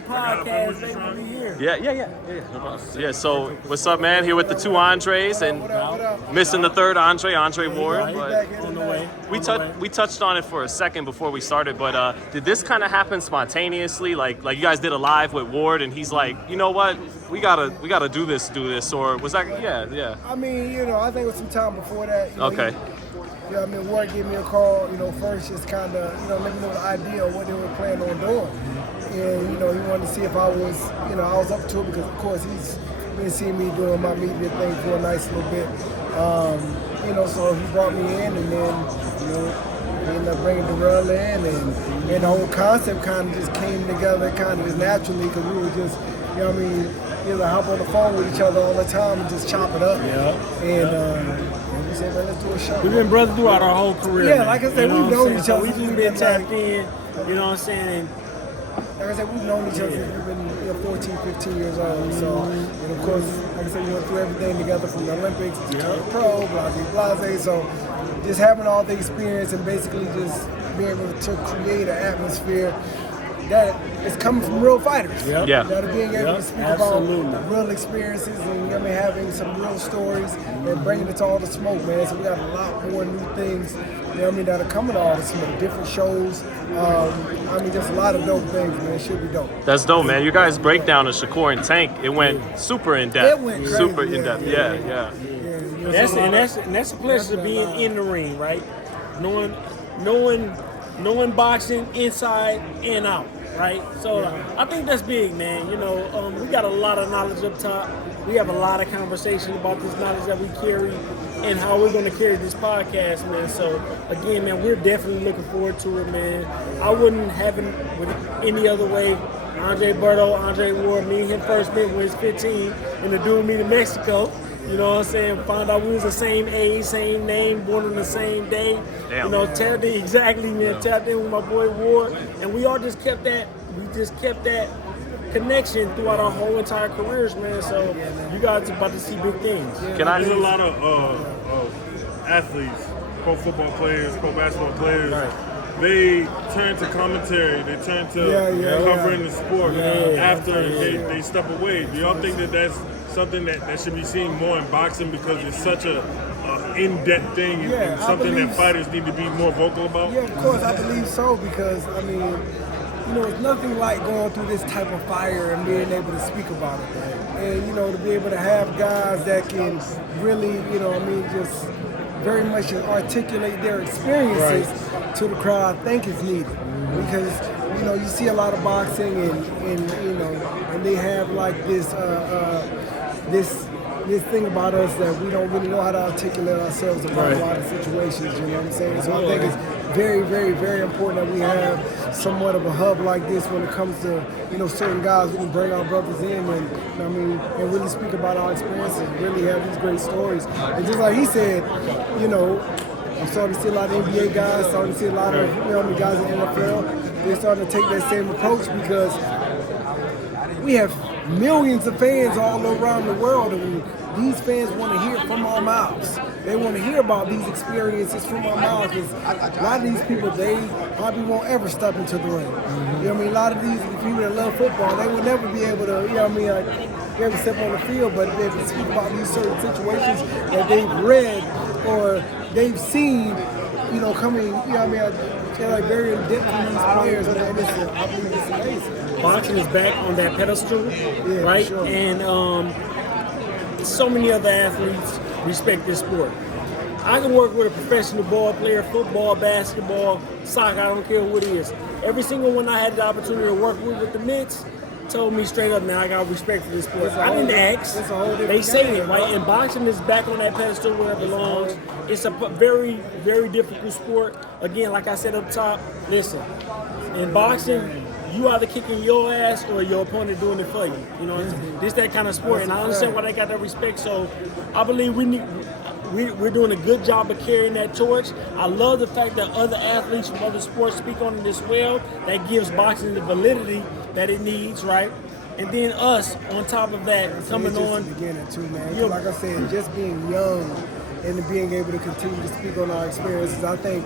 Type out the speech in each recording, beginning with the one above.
Podcast, they will be here. No problem. Yeah, so what's up, man? Here with the two Andres and missing the third Andre Ward. But On the way. we touched on it for a second before we started. But did this kind of happen spontaneously? Like you guys did a live with Ward, and he's like, you know what, we gotta do this, or was that? Yeah. I mean, I think it was some time before that. Okay. Ward gave me a call, first just kind of, let me know the idea of what they were planning on doing. And, he wanted to see if I was, I was up to it because, of course, he's been seeing me doing my media thing for a nice little bit. So he brought me in and then, we ended up bringing Dirrell in and the whole concept kind of just came together kind of just naturally because we were just, hop on the phone with each other all the time and just chop it up. And we said, man, let's do a show. We've been brothers throughout our whole career. Yeah, like I said, we've known each other. We just been tapped in, you know what I'm saying? Like I said, we've known each other since we've been 14, 15 years old. So, and of course, like I said, we went through everything together from the Olympics to the pro, blase. So, just having all the experience and basically just being able to create an atmosphere that is coming from real fighters. Yep. Yeah. That are being able to speak about real experiences and having some real stories and bringing it to all the smoke, man. So we got a lot more new things, that are coming to all the smoke, different shows. Just a lot of dope things, man. It should be dope. That's dope, man. You guys breakdown of Shakur and Tank, it went super in depth. It went crazy. Super in depth. Yeah. That's a pleasure being in the ring, right? Knowing boxing inside and out, right? So I think that's big, man. We got a lot of knowledge up top. We have a lot of conversation about this knowledge that we carry and how we're going to carry this podcast, man. So again, man, we're definitely looking forward to it, man. I wouldn't have it with any other way. Andre Ward, me and him first met when he was 15 in the dual meet in Mexico. You know what I'm saying? Found out we was the same age, same name, born on the same day. Damn. Tapped in exactly, man. Tapped in with my boy Ward, and we all just kept that. We just kept that connection throughout our whole entire careers, man. So you guys are about to see big things. There's a lot of athletes, pro football players, pro basketball players. Right. They turn to commentary. They turn to covering the sport after they step away. Do y'all think that that's something that should be seen more in boxing because it's such a in-depth thing and something that fighters need to be more vocal about? Yeah, of course, I believe so because, it's nothing like going through this type of fire and being able to speak about it. And, to be able to have guys that can really, just very much articulate their experiences to the crowd, I think is needed. Because, you see a lot of boxing and they have like this thing about us that we don't really know how to articulate ourselves about a lot of situations, you know what I'm saying? So I think it's very, very, very important that we have somewhat of a hub like this when it comes to, certain guys who can bring our brothers in and really speak about our experiences, really have these great stories. And just like he said, I'm starting to see a lot of NBA guys, starting to see a lot of guys in the NFL. They're starting to take that same approach because we have millions of fans all around the world, and these fans want to hear from our mouths. They want to hear about these experiences from our mouths. Because a lot of these people, they probably won't ever step into the ring. A lot of these people that love football, they will never be able to, be able to step on the field, but they can speak about these certain situations that they've read or they've seen, coming, they're like very in-depth in these players, and I believe it's amazing. Boxing is back on that pedestal, right? Sure. And so many other athletes respect this sport. I can work with a professional ball player, football, basketball, soccer, I don't care what it is. Every single one I had the opportunity to work with the Knicks told me straight up, man, I got respect for this sport. I didn't ask. They say it, right? And boxing is back on that pedestal where it belongs. It's a very, very difficult sport. Again, like I said up top, listen, in boxing, you either kicking your ass or your opponent doing it for you. This that kind of sport, and I understand why they got that respect. So I believe we're doing a good job of carrying that torch. I love the fact that other athletes from other sports speak on it as well. That gives boxing the validity that it needs, right? And then us on top of that coming on. The beginning too, man. Like I said, just being young and being able to continue to speak on our experiences, I think,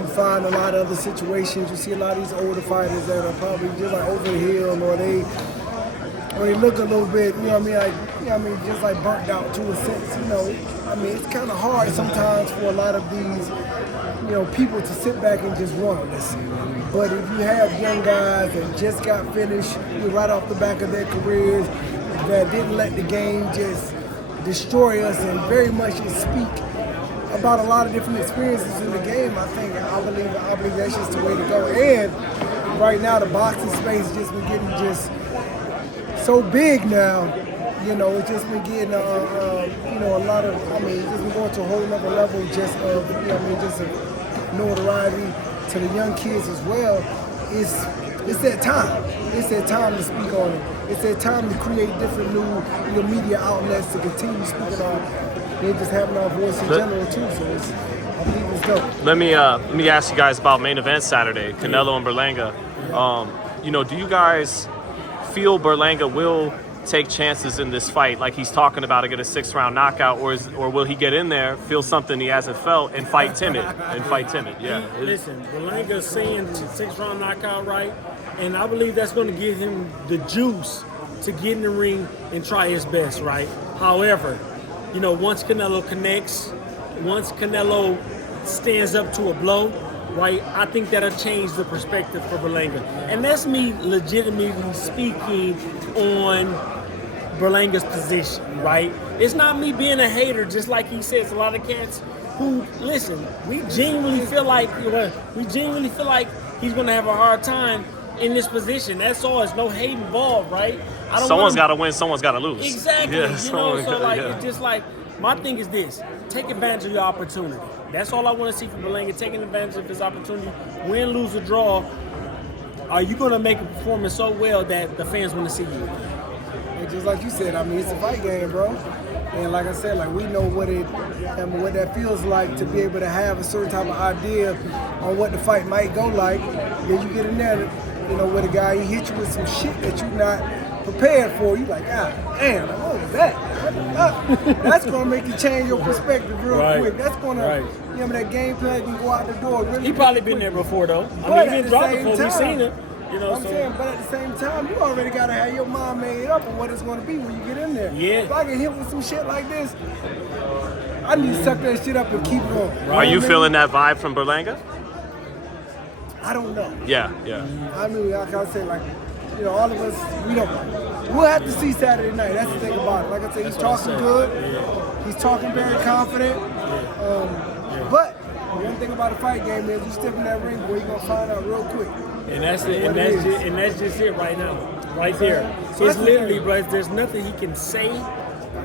You find a lot of other situations. You see a lot of these older fighters that are probably just like over the hill, or they look a little bit, you know what I mean, like, you know what I mean, just like burnt out to a sense, you know. I mean, it's kind of hard sometimes for a lot of these, you know, people to sit back and just run this. But if you have young guys that just got finished right off the back of their careers, that didn't let the game just destroy us and very much just speak about a lot of different experiences in the game, I believe that's just the way to go. And right now the boxing space has just been getting just so big now. You know, it's just been getting you know, a lot of, I mean, it's just been going to a whole other level just of, you know, I mean, just of notoriety to the young kids as well. It's that time. It's that time to speak on it. It's that time to create different new, you know, media outlets to continue speaking on. They just having our voice in general too. So I believe it's dope. Let me ask you guys about main event Saturday, Canelo and Berlanga. You know, do you guys feel Berlanga will take chances in this fight, like he's talking about, to get a 6-round knockout, or will he get in there, feel something he hasn't felt, and fight timid? Yeah. Listen, Berlanga's saying 6-round knockout, right? And I believe that's going to give him the juice to get in the ring and try his best, right? However, you know, once Canelo connects, once Canelo stands up to a blow, right, I think that'll change the perspective for Berlanga. And that's me legitimately speaking on Berlanga's position, right? It's not me being a hater, just like he says. A lot of cats who, listen, we genuinely feel like he's going to have a hard time in this position. That's all. There's no hate involved, right? Someone's got to win, someone's got to lose. Exactly. Yeah, you know, so like, it's just like, my thing is this: take advantage of your opportunity. That's all I want to see from Berlanga, taking advantage of his opportunity. Win, lose, or draw, are you going to make a performance so well that the fans want to see you? And just like you said, I mean, it's a fight game, bro. And like I said, like, we know what that feels like to be able to have a certain type of idea on what the fight might go like. Then you get in there, you know, with a guy, he hit you with some shit that you're not prepared for. You like, damn, what was that? That's gonna make you change your perspective real quick. That's gonna, you know, that game plan can go out the door. Really, he probably been there before, though. But I mean, he been dropped before. We've seen it. You know, I'm saying, but at the same time, you already gotta have your mind made up on what it's gonna be when you get in there. Yeah. If I get hit with some shit like this, I need to suck that shit up and keep going. Are you feeling that vibe from Berlanga? I don't know. Yeah. I mean, like I said, like, you know, all of us, we don't know. We'll have to see Saturday night. That's the thing about it. Like I said, he's talking good. He's talking very confident. But one thing about a fight game is you step in that ring, boy, you're gonna find out real quick. And that's it. And that's just it right now, right there. So it's literally, bro. There's nothing he can say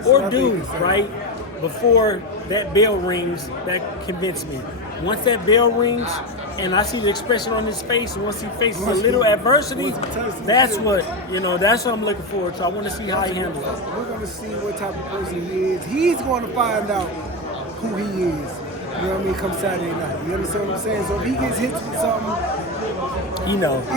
or do, right, before that bell rings that convince me. Once that bell rings, and I see the expression on his face, and once he faces a little adversity, that's what I'm looking forward to. I want to see how he handles it. We're going to see what type of person he is. He's going to find out who he is. You know what I mean? Come Saturday night. You understand what I'm saying? So if he gets hit with something,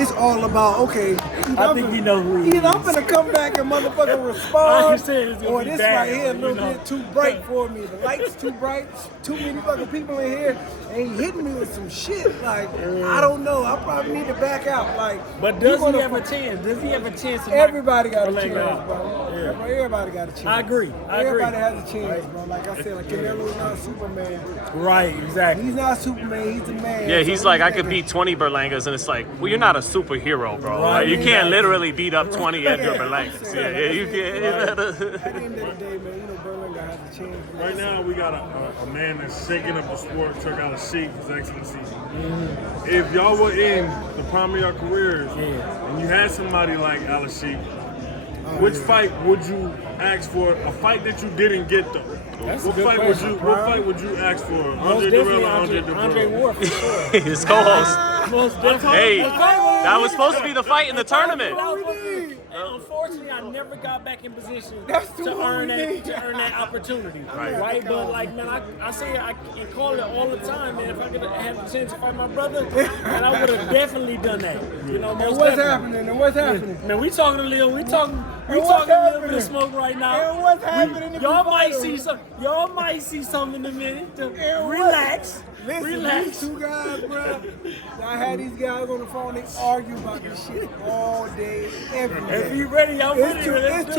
it's all about, okay, I think we know who he is. I'm going to come back and motherfucker respond. Or this right here a little bit too bright for me. The light's too bright. Too many fucking people in here. And he hitting me with some shit. Like, I don't know. I probably need to back out. Like, but does he have a chance? Does he have a chance? Everybody got a chance, bro. Yeah. Everybody got a chance. I agree. Everybody has a chance, bro. Like I said, like, Canelo's not Superman. Right, exactly. He's not Superman. He's the man. Yeah, he's like, I could beat 20 Berlangas, and it's like, well, you're not a superhero, bro. Right. Like, you can't literally beat up 20 Edgar Berlangas. Yeah, you can't. At the end of the day, man, you know Berlanga has a chance. Right now, we got a man that's shaking up the sport. Check out Sheik, His Excellency. Mm-hmm. If y'all were in the prime of your careers, and you had somebody like Alex Sheik, which fight would you ask for? A fight that you didn't get though. What fight would you ask for? Andre Dirrell or Andre Ward for sure. His co-host. Most definitely. Hey, that was supposed to be the fight in the tournament. Unfortunately, I never got back in position to earn that opportunity. Right? But like, man, I say I can call it all the time, man. If I could have the chance to fight my brother, and I would have definitely done that. You know, and what's happening? Man, we talking a little bit of smoke right now. And what's happening? Y'all might see some. Y'all might see something in a minute. Relax. Listen, Relax. these two guys, bro. I had these guys on the phone. They argue about this shit all day, every day. If you ready, I'm ready. It's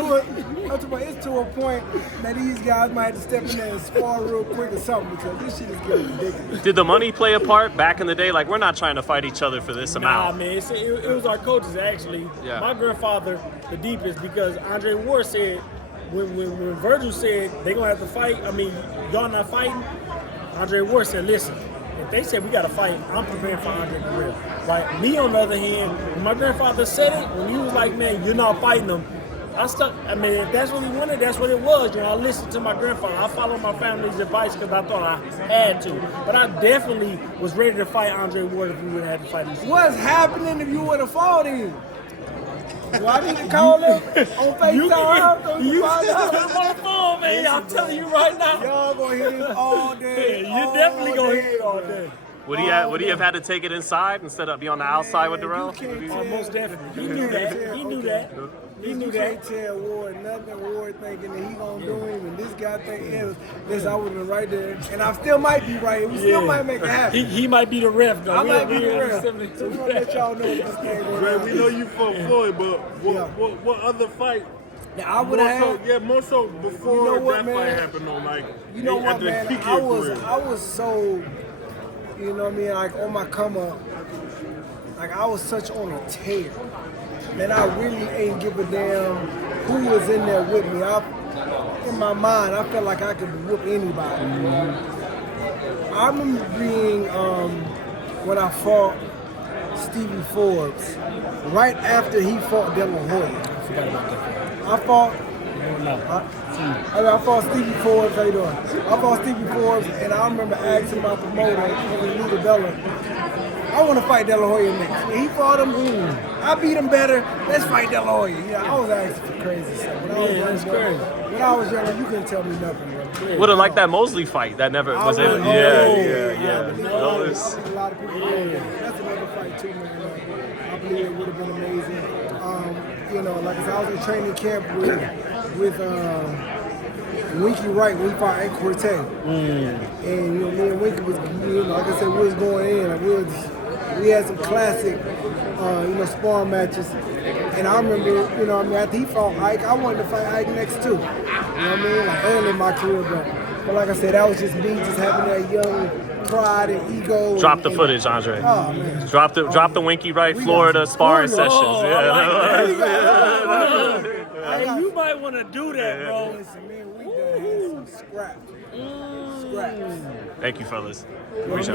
to a point that these guys might have to step in there and spar real quick or something because this shit is getting ridiculous. Did the money play a part back in the day? Like, we're not trying to fight each other for this Nah, amount. man, it was our coaches actually. Yeah. My grandfather, the deepest, because Andre Ward said when Virgil said they gonna have to fight. I mean, y'all not fighting. Andre Ward said, listen, if they said we got to fight, I'm preparing for Andre Dirrell. Right? Me, on the other hand, when my grandfather said it, when he was like, man, you're not fighting them, I stuck. I mean, if that's what he wanted, that's what it was. You know, I listened to my grandfather. I followed my family's advice because I thought I had to. But I definitely was ready to fight Andre Ward if we would have had to fight him. What's happening if you would have fought him? Do I need to call him on FaceTime? You put him on the phone, man. I'm telling you right now. Y'all gonna hit him all day. You're definitely gonna hit it all day. Would he have had to take it inside instead of be on the outside with Dirrell? Most definitely. He knew that. He knew that. He knew You that. can't tell Ward nothing. Ward thinking that he gonna do him, and this guy thinking, yes, I would have been right there, and I still might be right. We still might make it happen. He might be the ref, though. I might be the ref. So we're gonna let y'all know this thing going Ray, on. we know you fought Floyd, but what other fight? Now, I would have. More so before You know what, that man? fight happened, though. Like, You know at what, the man? peak of I your career. was so, you know what I mean, like on my come up. Like I was such on a tear. Man, I really ain't give a damn who was in there with me. In my mind, I felt like I could whoop anybody. I remember being when I fought Stevie Forbes, right after he fought De La Hoya. I forgot about that. I fought Stevie Forbes. How you doing? I fought Stevie Forbes, and I remember asking my promoter, Luda Bella, I want to fight De La Hoya next. And he fought him. I beat him better. Let's fight De La Hoya. Yeah, I was asking for crazy stuff. When I was younger, you couldn't tell me nothing, bro. Would have liked that Mosley fight. That never was it. A lot of people. That's another fight too, man. I believe it would have been amazing. You know, like I said, I was in training camp with Winky Wright when we fought Ed Cortez. And you know, me and Winky was, you know, like I said, we was going in. Like, we had some classic, you know, sparring matches. And I remember, you know, I mean, after he fought Ike, I wanted to fight Ike next too. You know what I mean? Like early in my career, but like I said, that was just me, just having that young pride and ego. Drop the footage, Andre. Oh man. Drop the Winky Wright Florida sparring sessions. Hey, you might want to do that, bro. Listen, man, we done had some scraps. Scraps. Thank you, fellas. Appreciate it.